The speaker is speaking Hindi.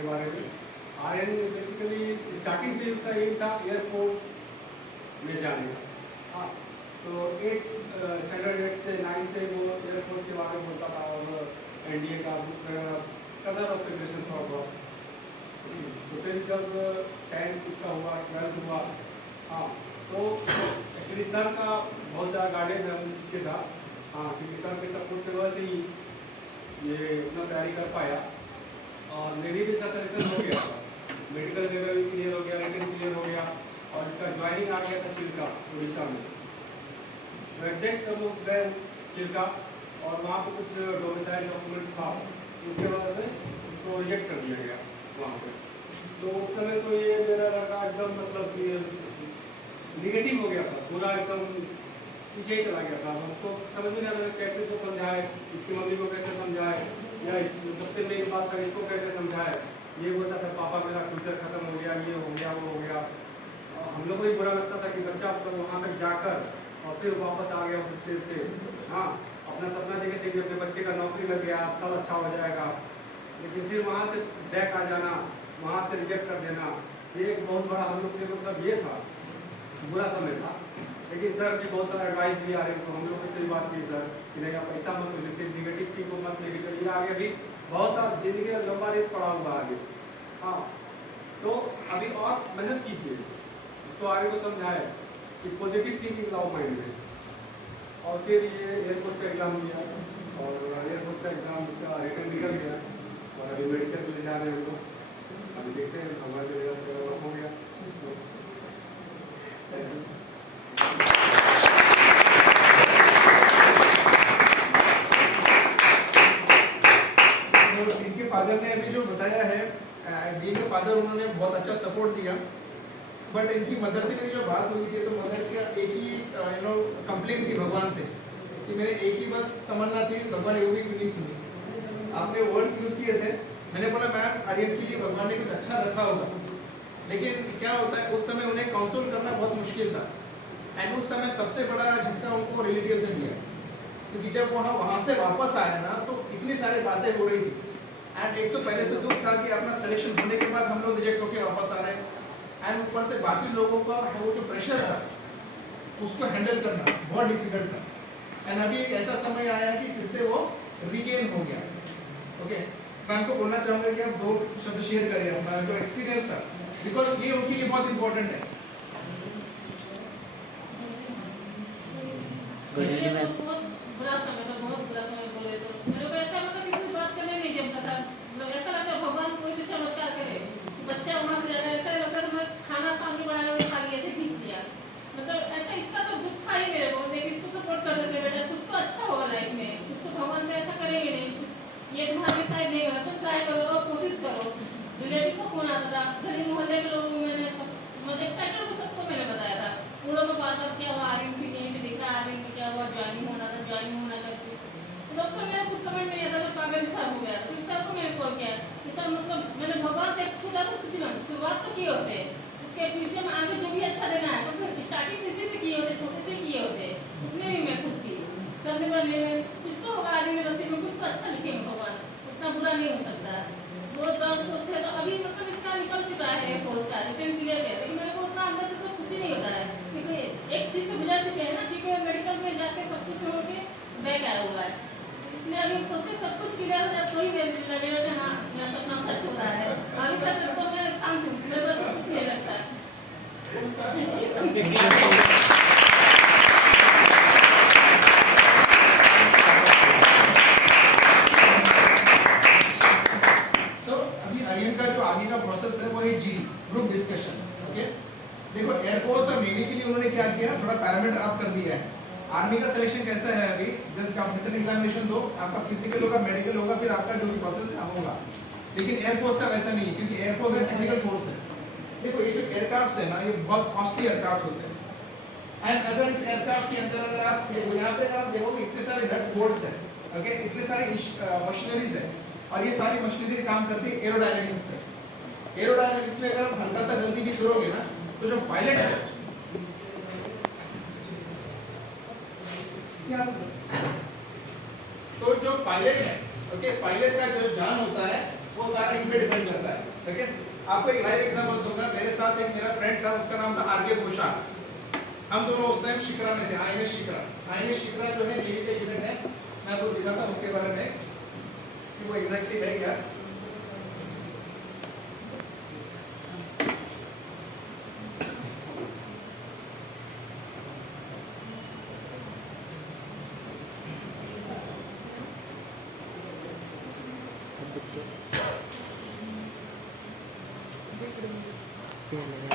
के बारे में। आर्यन बेसिकली स्टार्टिंग से उसका एम था एयरफोर्स में जाने का। हाँ, तो 8 स्टैंडर्ड 8 से 9 से वो एयरफोर्स के बारे में बोलता था और एनडीए का बुक्स वगैरह करता था प्रिपरेशन थोड़ा बहुत। तो फिर जब 10th उसका हुआ 12th हुआ, हाँ, तो एक्चुअली सर का बहुत ज़्यादा गाइडेंस है इसके साथ। हाँ, क्योंकि सर के सपोर्ट की वजह से ही ये इतना तैयारी कर पाया और मेरी भी इसका सिलेक्शन हो गया था। मेडिकल वगैरह भी क्लियर हो गया, रिटन क्लियर हो गया और इसका ज्वाइनिंग आ गया था चिल्का उड़ीसा में। तो एग्जैक्ट हम लोग गए चिल्का और वहाँ पे कुछ डोमिसाइल डॉक्यूमेंट्स था, उसके वजह से इसको रिजेक्ट कर दिया गया वहाँ पे। तो उस समय तो ये मेरा लड़का एकदम मतलब निगेटिव हो गया था, पूरा एकदम पीछे ही चला गया था। हमको समझ में नहीं आता कैसे इसको समझाए, इसकी मम्मी को कैसे समझाए, या इस सबसे मेन बात था इसको कैसे समझाए। ये बोलता था पापा मेरा फ्यूचर खत्म हो गया, ये हो गया वो हो गया। हम लोग को भी बुरा लगता था कि बच्चा तो वहाँ तक जाकर और फिर वापस आ गया उस स्टेज से। हाँ, अपना सपना देखे थे कि अपने बच्चे का नौकरी लग गया, सब अच्छा हो जाएगा, लेकिन फिर वहाँ से बैक आ जाना, वहाँ से रिजेक्ट कर देना, ये एक बहुत बड़ा हम लोग के मतलब ये था, बुरा समय था। लेकिन सर भी बहुत सारा एडवाइस दिया आ रहे तो हम लोग को सही बात की सर कि नहीं आप ऐसा मत सोचिए, सिर्फ निगेटिव थी को मत लेके चलिए, आगे भी बहुत सारा जिंदगी का लंबा रेस पड़ा हुआ आगे। हाँ, तो अभी और मेहनत कीजिए, इसको आगे को समझाए कि पॉजिटिव थिंकिंग लाओ माइंड में। और फिर ये एयरफोर्स का एग्ज़ाम दिया और एयरफोर्स का एग्ज़ाम इसका रिटर्न निकल गया और अभी मेडिकल के लिए जा रहे हैं हम लोग। अभी देखते हैं हमारे जगह से हो गया। इनके फादर ने अभी जो बताया है, इनके फादर उन्होंने बहुत अच्छा सपोर्ट दिया, बट इनकी मदर से मेरी जो बात हुई थी तो मदर की एक ही कंप्लेन थी भगवान से कि मेरे एक ही बस तमन्ना थी, भगवान ये भी क्यों नहीं सुनी। आपने वर्ड्स यूज किए थे, मैंने बोला मैम आर्यन के लिए भगवान ने कुछ अच्छा रखा होगा, लेकिन क्या होता है उस समय उन्हें काउंसुल करना बहुत मुश्किल था। एंड उस समय सबसे बड़ा झटका उनको रिलेटिव्स ने दिया, क्योंकि जब वहाँ से वापस आए ना तो इतनी सारी बातें हो रही थी। एंड एक तो पहले से दुख था कि अपना सिलेक्शन होने के बाद हम लोग रिजेक्ट होकर वापस आ रहे हैं, एंड ऊपर से बाकी लोगों का वो जो प्रेशर था उसको हैंडल करना बहुत डिफिकल्ट था। एंड अभी एक ऐसा समय आया कि फिर से वो रिगेन हो गया। ओके, मैं आपको बोलना चाहूँगा कि आप 2 शब्द शेयर करें अपना जो एक्सपीरियंस था, बिकॉज ये उनके लिए बहुत इंपॉर्टेंट है। बुरा समय था, बहुत बुरा समय बोले तो मेरे को ऐसा मतलब किसी से बात करने नहीं जमता था। मतलब ऐसा लगता है भगवान कोई भी चमत्कार करे, बच्चा वहाँ से जाता है, ऐसा लगता है मैं खाना सामने बनाया हुआ खा ऐसे खींच दिया। मतलब ऐसा इसका तो दुख था ही मेरे को, लेकिन इसको सपोर्ट कर देते बेटा कुछ तो अच्छा होगा लाइफ में, कुछ तो भगवान से ऐसा करेंगे नहीं, ये तुम्हारे साथ नहीं होगा, तुम ट्राई करो और कोशिश करो। रिलेटिव को फोन आता था, गली मोहल्ले के लोगों मैंने सब मतलब एक्साइटेड को सबको मैंने बताया था, उन लोगों को बात क्या हुआ आर्यन की नहीं भी दिखा, आर्यन की क्या हुआ ज्वाइनिंग होना था, ज्वाइनिंग होना था। तब से मेरे कुछ समझ नहीं आता था, पागल सा हो गया। फिर सर को मैंने कॉल किया कि सर मतलब मैंने भगवान से एक छोटा सा खुशी मांगी, शुरुआत तो किए होते इसके फ्यूचर में आगे जो भी अच्छा देना है, मतलब स्टार्टिंग किसी से किए होते, छोटे से किए होते, उसमें भी मैं खुश थी। सर ने बोला कुछ तो होगा आगे में नसीब में, कुछ तो अच्छा लिखेंगे भगवान, उतना बुरा नहीं हो सकता। वो दस सोचते तो अभी मतलब इसका निकल चुका है कोर्स का, रिटर्न क्लियर है, लेकिन मेरे को उतना अंदर से सब खुशी नहीं होता है, क्योंकि एक चीज़ से गुजर चुके हैं ना, क्योंकि मेडिकल में जाके सब कुछ हो के बैग आया हुआ है। इसलिए अभी हम सोचते सब कुछ क्लियर हो जाए तो ही लगेगा कि हाँ मेरा सपना सच हो रहा है। अभी तक तो मैं शांत हूँ, मेरे को सब कुछ नहीं लगता है। तो अभी आर्यन का जो आगे का प्रोसेस है वो है जीडी ग्रुप डिस्कशन। ओके, देखो एयरफोर्स और नेवी के लिए उन्होंने क्या किया, थोड़ा पैरामीटर अप कर दिया है। आर्मी का सिलेक्शन कैसा है, अभी जस्ट आप रिटन एग्जामिनेशन दो, आपका फिजिकल होगा, मेडिकल होगा, फिर आपका जो भी प्रोसेस है होगा। लेकिन एयरफोर्स का वैसा नहीं है, क्योंकि एयरफोर्स एक टेक्निकल फोर्स है। देखो ये जो एयरक्राफ्ट है ना, ये बहुत कॉस्टली एयरक्राफ्ट होते हैं। एंड अगर इस एयरक्राफ्ट के अंदर अगर आप यहाँ पे आप देखोगे इतने सारे नट्स बोल्ट्स हैं, ओके, इतने सारे मशीनरीज है, और ये सारी मशीनरी काम करती है एरोडायनेमिक्स में। एरोडायनेमिक्स में अगर आप हल्का सा गलती भी करोगे ना, तो जो पायलट है तो जो पायलट है, ओके, पायलट का जो जान होता है वो सारा इन पे डिपेंड करता है। ठीक है। आपको एक लाइव एग्जांपल दूंगा। मेरे साथ एक मेरा फ्रेंड था, उसका नाम था आरके घोषाल। हम दोनों उस टाइम शिकरा में थे, आईएनएस शिकरा। आईएनएस शिकरा जो है नेवी का यूनिट है, मैं आपको दिखाता हूं उसके बारे में कि वो एग्जैक्टली है क्या। Dia